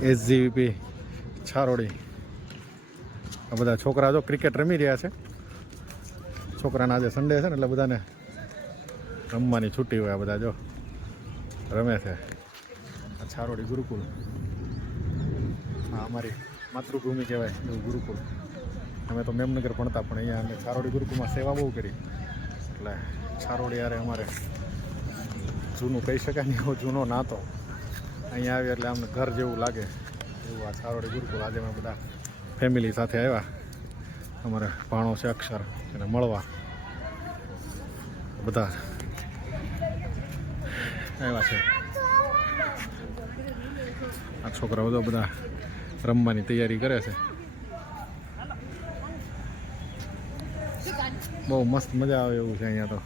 SGVP Chharodi. આ બધા છોકરા જો ક્રિકેટ રમી રહ્યા છે. છોકરાના આજે સન્ડે છે ને એટલે બધાને રમવાની છૂટી હોય. આ બધા જો રમે છે. આ છારોડી ગુરુકુલ, હા અમારી માતૃભૂમિ કહેવાય એવું ગુરુકુલ. અમે તો મેમનગર ભણતા પણ અહીંયા અમે છારોડી ગુરુકુલમાં સેવા બહુ કરી એટલે છારોડી યારે અમારે જૂનું કહી શકાય ને એવો જૂનો નાતો. અહીંયા આવ્યા એટલે અમને ઘર જેવું લાગે એવું આ છારોડી ગુરુકુલ. આજે અમે બધા ફેમિલી સાથે આવ્યા. અમારે ભાણો છે અક્ષર એને મળવા બધા આવ્યા છે. આ છોકરાઓ તો બધા રમવાની તૈયારી કરે છે. બહુ મસ્ત મજા આવે એવું છે અહીંયા તો.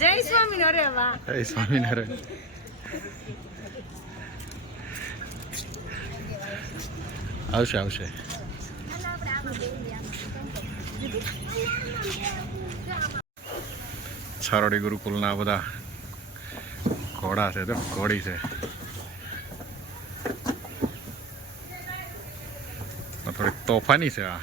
જય સ્વામિનારાયણ. વાહ, જય સ્વામિનારાયણ. આવશે આવશે. છારોડી ગુરુકુલના બધા ઘોડા છે તો ઘોડી છે. થોડીક તોફાની છે આ.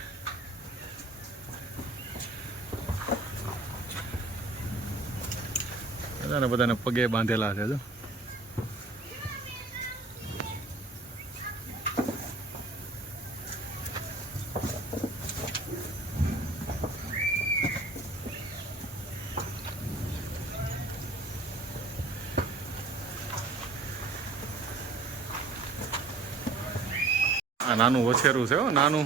બધાને પગે બાંધેલા છે જો. આ નાનું વછેરું છે હો, નાનું.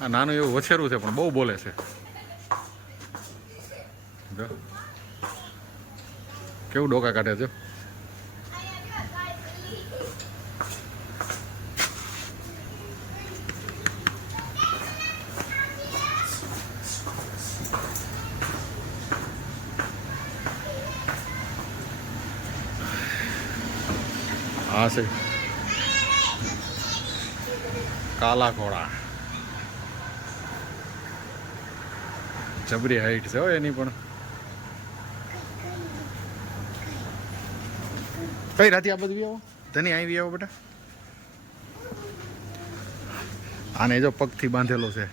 આ નાનું એવું વછેરું છે પણ બહુ બોલે છે. જો કેવું ડોકા કાઢે છે. હા છે કાલા ઘોડા. જબરી હાઈટ છે હો એની પણ. કઈ રાતે આ બધું આવો ધની આવી આવો બેટા. આને જો પગથી બાંધેલો છે.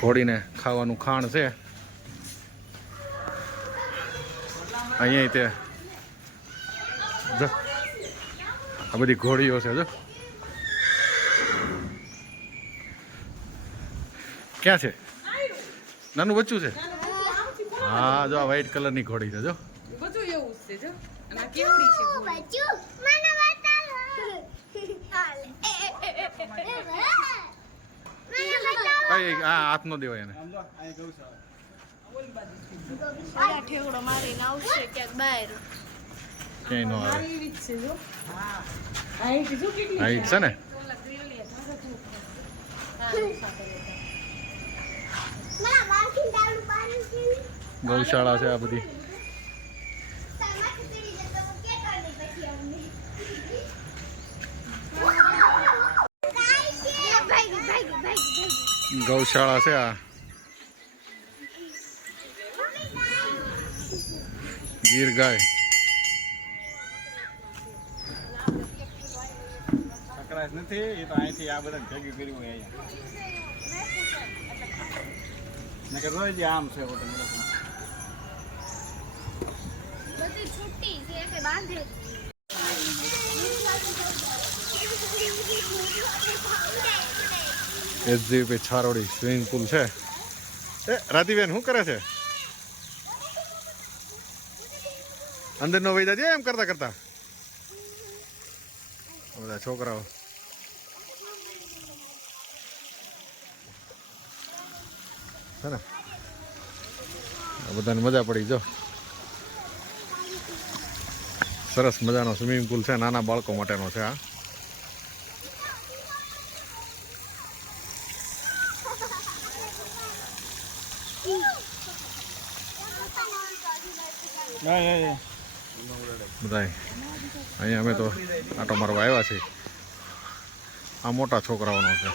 ઘોડીને ખાવાનું ખાણ છે અહીંયા. તે જો આ બધી ઘોડીઓ છે જો. ક્યાં છે નાનું બચ્ચું છે? હા જો આ વ્હાઈટ કલરની ઘોડી છે જો. બધું એવું છે જો. અને આ કેવડી છે બચ્ચું મને બતાવો. આ હાથ નો દેવાય એને. ઠેવડો મારીને આવશે ક્યાંક બહાર. ક્યાંય નો આવે. હાઈટ છે ને. ગૌશાળા છે આ બધી. ગૌશાળા છે આ. ગીર ગાય. સકરાશ નથી એ તો અહીંથી આ બધા ભેગી કરી હોય અહીંયા. નકર રોજ આમ છે હોટલ. બધી છૂટી છે કે બાંધે. SGVP છારોડી સ્વિમિંગ પુલ છે. એ રાધીબેન શું કરે છે? અંદર નો વૈદા જાય એમ કરતા કરતા બધા છોકરાઓ. હે ને આ બધાને મજા પડી જો સરસ મજાનો સ્વિમિંગ પુલ છે નાના બાળકો માટેનો છે આ બધાય અહીંયા અમે તો આટો મારવા આવ્યા છીએ આ મોટા છોકરાઓનો છે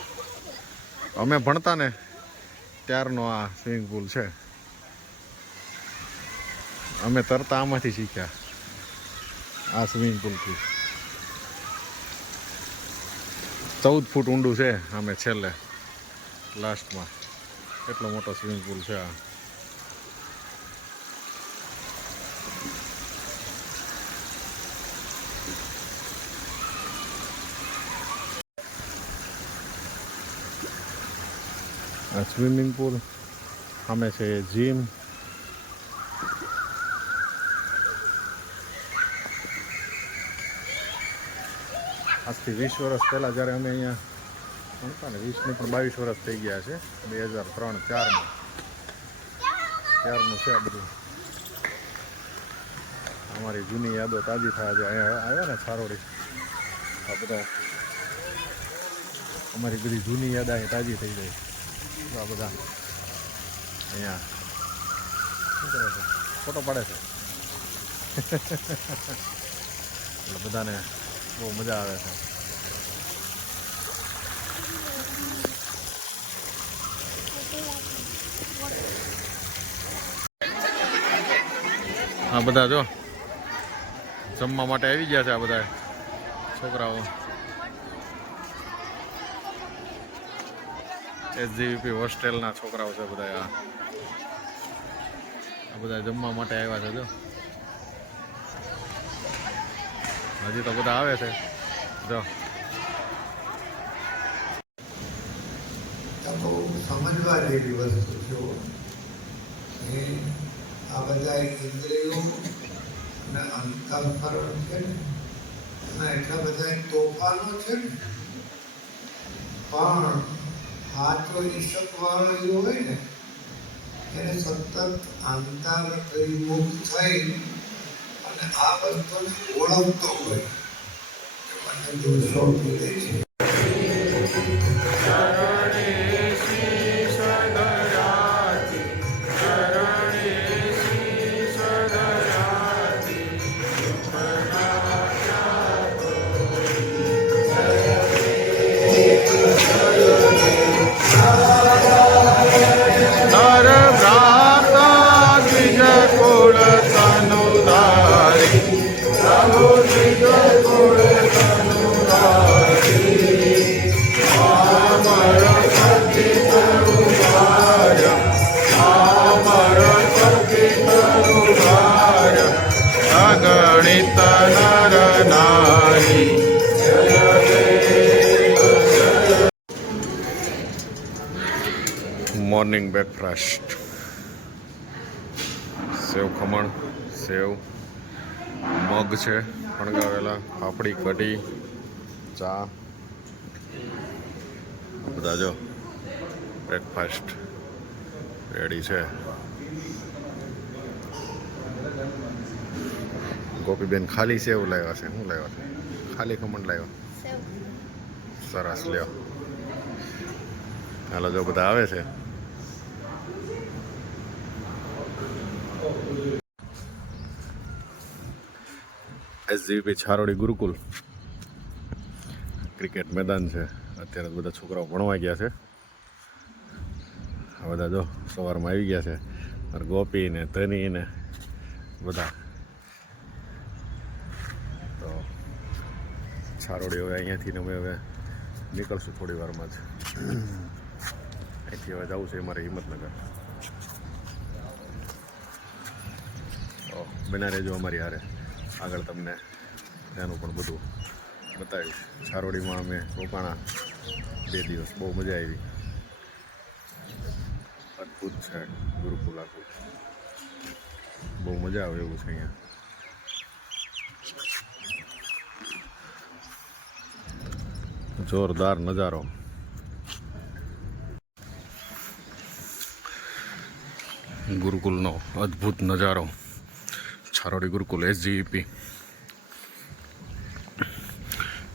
અમે ભણતા ને ત્યારનો આ સ્વિમિંગ પુલ છે અમે તરતા આમાંથી શીખ્યા આ સ્વિમિંગ પુલથી 14 ફૂટ ઊંડું છે અમે છેલ્લે લાસ્ટમાં એટલો મોટો સ્વિમિંગ પુલ છે આ સ્વિમિંગ પુલ અમે છે જીમ આજથી 20 વર્ષ પહેલાં જ્યારે અમે અહીંયા ભણતા ને 20 પણ 22 વર્ષ થઈ ગયા છે 2003-4માં ત્યારનું છે આ બધું અમારી જૂની યાદો તાજી થયા છે અહીંયા આવ્યા ને છારોડી આ બધા અમારી બધી જૂની યાદ અહીં તાજી થઈ જાય આ બધા અહીંયા શું કરે છે ફોટો પાડે છે એટલે બધાને બહુ મજા આવે છે આ બધા જો જમવા માટે આવી ગયા છે આ બધા છોકરાઓ SGVP હોસ્ટેલના છોકરાઓ છે બધા આ બધા જમવા માટે આવ્યા છે જો હજી તો બધા આવે છે જો બહુ સમજવા જેવી વસ્તુ છે આ બધા ઇન્દ્રિયો અને અંતઃકરણ છે ને અને એટલા બધા તોફાનો છે ને પણ સાચો ઈશકવાળો એવો હોય ને એને સતત અંતર્મુખ થઈ અને આ વસ્તુને ઓળખતો હોય મને દોષો પીડે છે મોર્નિંગ બ્રેકફાસ્ટ સેવ ખમણ સેવ મગ છે ફણગાવેલા પાપડી કઢી ચા બધા જો બ્રેકફાસ્ટ રેડી છે ગોપીબેન ખાલી સેવ લાવ્યા છે શું લાવ્યા છે ખાલી ખમણ લાવ્યા સરસ લ્યો હાલો જો બધા આવે છે SGVP છારોડી ગુરુકુલ ક્રિકેટ મેદાન છે અત્યારે બધા છોકરાઓ ભણવા ગયા છે આ બધા જો સવારમાં આવી ગયા છે અને ગોપી ને ધની ને બધા તો છારોડી હવે અહીંયાથી અમે હવે નીકળશું થોડી વારમાં જ અહીંથી હવે જવું છે અમારે હિંમતનગર તો બના રહેજો અમારી હારે આગળ તમને ત્યાંનું પણ બધું બતાવીશ છારોડીમાં અમે રોકાણા 2 દિવસ બહુ મજા આવી અદ્ભુત છે ગુરુકુલ આખું બહુ મજા આવે એવું છે અહીંયા જોરદાર નજારો ગુરુકુલનો અદ્ભુત નજારો, છારોડી ગુરુકુલ SGEP.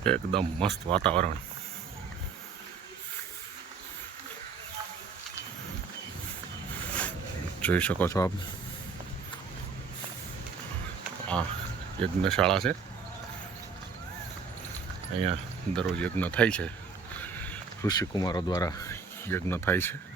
એકદમ મસ્ત વાતાવરણ. જોઈ શકો છો આપ, આ યજ્ઞશાળા છે. અહીંયા દરરોજ યજ્ઞ થાય છે, ઋષિકુમારો દ્વારા યજ્ઞ થાય છે.